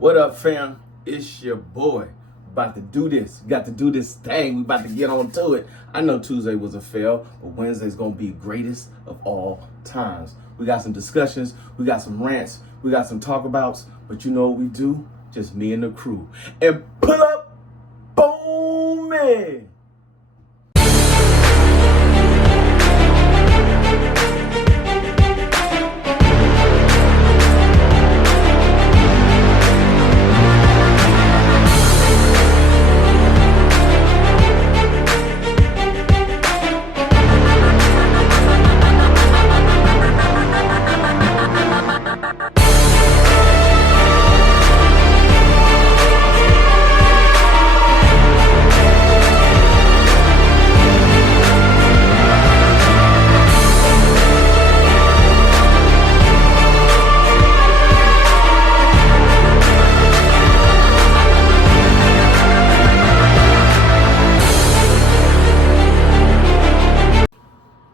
What up, fam? It's your boy. About to do this. Got to do this thing. We about to get on to it. I know Tuesday was a fail, but Wednesday's gonna be greatest of all times. We got some discussions, we got some rants, we got some talk abouts, but you know what we do? Just me and the crew. And pull up, boom, man.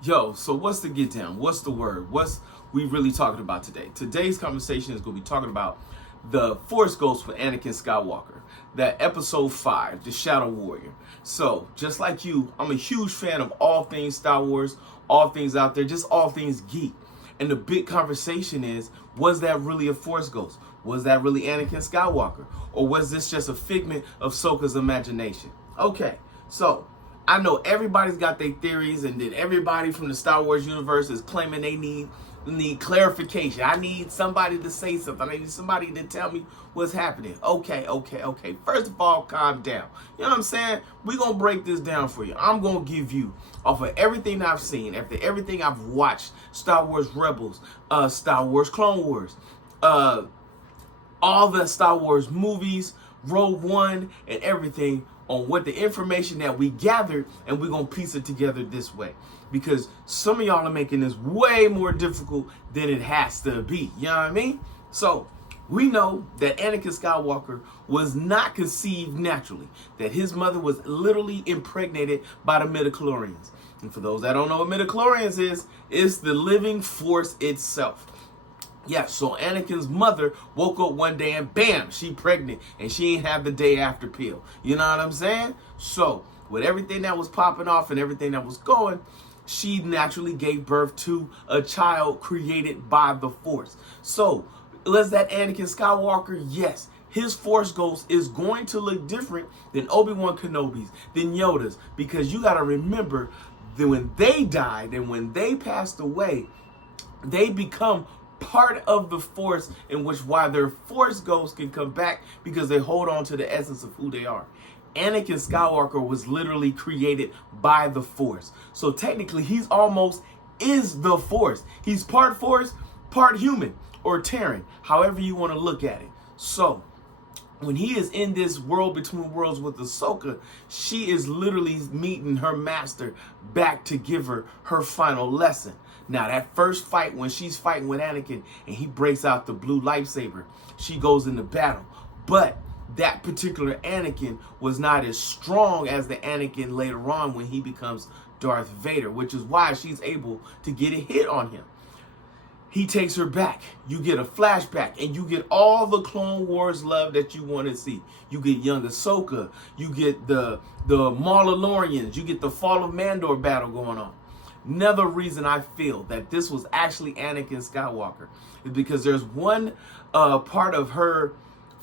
Yo, so what's the get down? What's the word? What's we really talking about today? Today's conversation is going to be talking about the Force Ghost with Anakin Skywalker, that episode 5, The Shadow Warrior. So, just like you, I'm a huge fan of all things Star Wars, all things out there, just all things geek. And the big conversation is, was that really a Force Ghost? Was that really Anakin Skywalker? Or was this just a figment of Ahsoka's imagination? Okay, so I know everybody's got their theories, and then everybody from the Star Wars universe is claiming they need clarification. I need somebody to say something. I need somebody to tell me what's happening. Okay. First of all, calm down. You know what I'm saying? We're going to break this down for you. I'm going to give you, off of everything I've seen, after everything I've watched, Star Wars Rebels, Star Wars Clone Wars, all the Star Wars movies, Rogue One, and everything, on what the information that we gathered, and we're going to piece it together this way. Because some of y'all are making this way more difficult than it has to be. You know what I mean? So, we know that Anakin Skywalker was not conceived naturally. That his mother was literally impregnated by the midichlorians. And for those that don't know what midichlorians is, it's the living force itself. Yeah, so Anakin's mother woke up one day and bam, she pregnant, and she ain't have the day after pill. You know what I'm saying? So, with everything that was popping off and everything that was going, she naturally gave birth to a child created by the Force. So, was that Anakin Skywalker? Yes. His Force Ghost is going to look different than Obi-Wan Kenobi's, than Yoda's, because you got to remember that when they died and when they passed away, they become part of the Force, in which why their Force Ghosts can come back because they hold on to the essence of who they are. Anakin Skywalker was literally created by the Force. So technically, he's almost is the Force. He's part Force, part human, or Terran, however you want to look at it. So when he is in this world between worlds with Ahsoka, she is literally meeting her master back to give her her final lesson. Now, that first fight, when she's fighting with Anakin and he breaks out the blue lightsaber, she goes into battle. But that particular Anakin was not as strong as the Anakin later on when he becomes Darth Vader, which is why she's able to get a hit on him. He takes her back. You get a flashback, and you get all the Clone Wars love that you want to see. You get young Ahsoka. You get the Mandalorians. You get the Fall of Mandor battle going on. Another reason I feel that this was actually Anakin Skywalker is because there's one part of her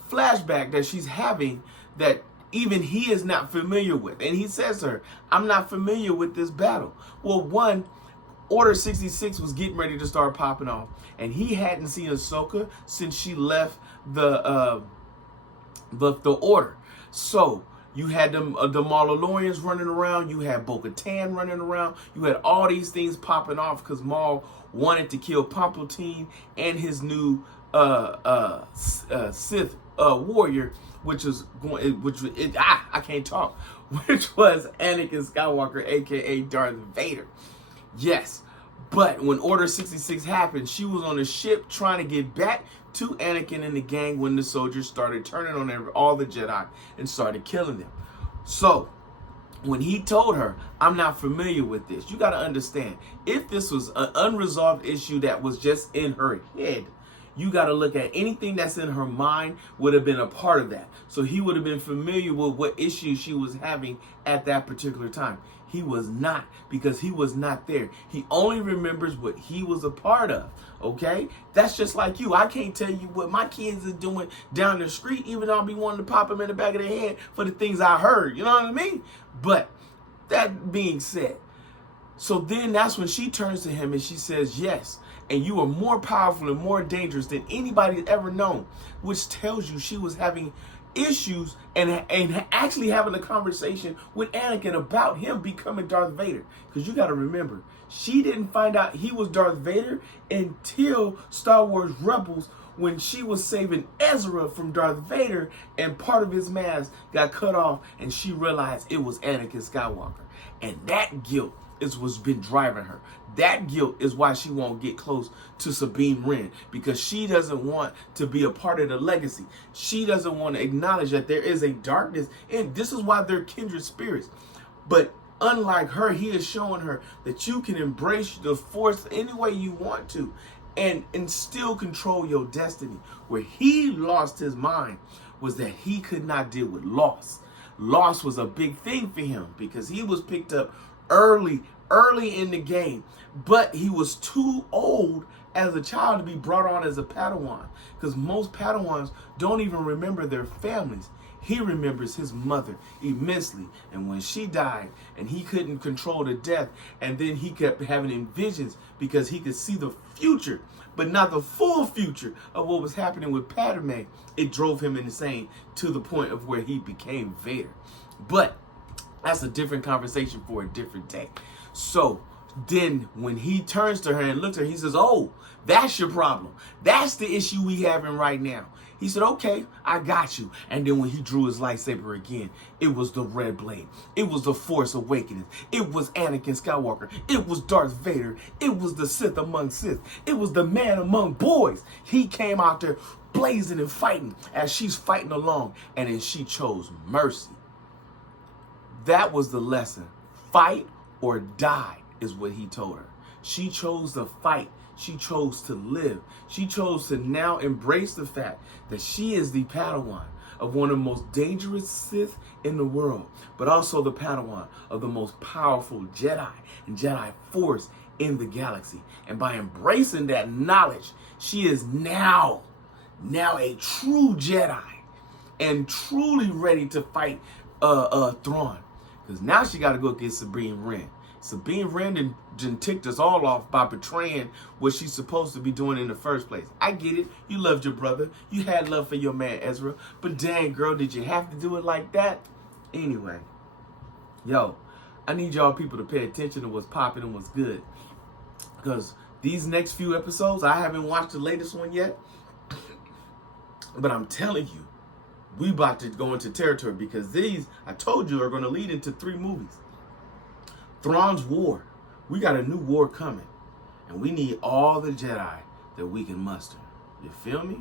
flashback that she's having that even he is not familiar with. And he says to her, I'm not familiar with this battle. Well, one, Order 66 was getting ready to start popping off, and he hadn't seen Ahsoka since she left the Order. So you had the Mandalorians running around, you had Bo-Katan running around, you had all these things popping off because Maul wanted to kill Palpatine and his new Sith warrior, which was I can't talk, which was Anakin Skywalker, aka Darth Vader. Yes, but when Order 66 happened, she was on a ship trying to get back to Anakin and the gang when the soldiers started turning on all the Jedi and started killing them. So when he told her, I'm not familiar with this, you got to understand, if this was an unresolved issue that was just in her head, You got to look at anything that's in her mind would have been a part of that. So he would have been familiar with what issues she was having at that particular time. He was not, because he was not there. He only remembers what he was a part of, okay? That's just like you. I can't tell you what my kids are doing down the street, even though I'll be wanting to pop them in the back of the head for the things I heard, you know what I mean? But that being said, so then that's when she turns to him and she says, yes, and you are more powerful and more dangerous than anybody's ever known, which tells you she was having issues and actually having a conversation with Anakin about him becoming Darth Vader. Because you got to remember, she didn't find out he was Darth Vader until Star Wars Rebels, when she was saving Ezra from Darth Vader and part of his mask got cut off and she realized it was Anakin Skywalker. And that guilt is what's been driving her. That guilt is why she won't get close to Sabine Wren, because she doesn't want to be a part of the legacy. She doesn't want to acknowledge that there is a darkness, and this is why they're kindred spirits. But unlike her, he is showing her that you can embrace the Force any way you want to and still control your destiny. Where he lost his mind was that he could not deal with loss. Loss was a big thing for him because he was picked up early in the game, but he was too old as a child to be brought on as a Padawan, because most Padawans don't even remember their families. He remembers his mother immensely, and when she died and he couldn't control the death, and then he kept having visions because he could see the future but not the full future of what was happening with Padme, it drove him insane to the point of where he became Vader. But that's a different conversation for a different day. So then when he turns to her and looks at her, he says, oh, that's your problem. That's the issue we having right now. He said, okay, I got you. And then when he drew his lightsaber again, it was the red blade. It was the Force Awakening. It was Anakin Skywalker. It was Darth Vader. It was the Sith among Sith. It was the man among boys. He came out there blazing and fighting as she's fighting along. And then she chose mercy. That was the lesson. Fight or die is what he told her. She chose to fight. She chose to live. She chose to now embrace the fact that she is the Padawan of one of the most dangerous Sith in the world, but also the Padawan of the most powerful Jedi and Jedi Force in the galaxy. And by embracing that knowledge, she is now a true Jedi and truly ready to fight Thrawn. Because now she got to go get Sabine Wren. Sabine Wren done ticked us all off by betraying what she's supposed to be doing in the first place. I get it. You loved your brother. You had love for your man Ezra. But dang, girl, did you have to do it like that? Anyway, yo, I need y'all people to pay attention to what's popping and what's good. Because these next few episodes, I haven't watched the latest one yet. But I'm telling you, we about to go into territory because these, I told you, are going to lead into 3 movies. Thrawn's War. We got a new war coming. And we need all the Jedi that we can muster. You feel me?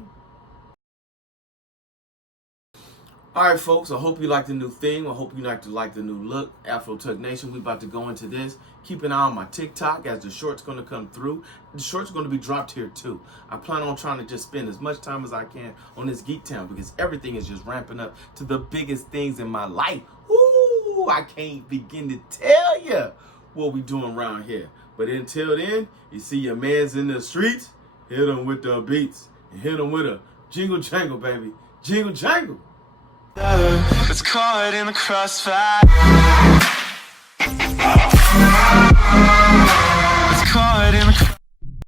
Alright, folks. I hope you like the new theme. I hope you like the new look. Afro Tug Nation, we about to go into this. Keep an eye on my TikTok as the short's going to come through. The short's going to be dropped here too. I plan on trying to just spend as much time as I can on this Geek Town because everything is just ramping up to the biggest things in my life. Ooh, I can't begin to tell you what we doing around here. But until then, you see your mans in the streets, hit them with the beats and hit them with a jingle jangle, baby. Jingle jangle. It's caught in the crossfire.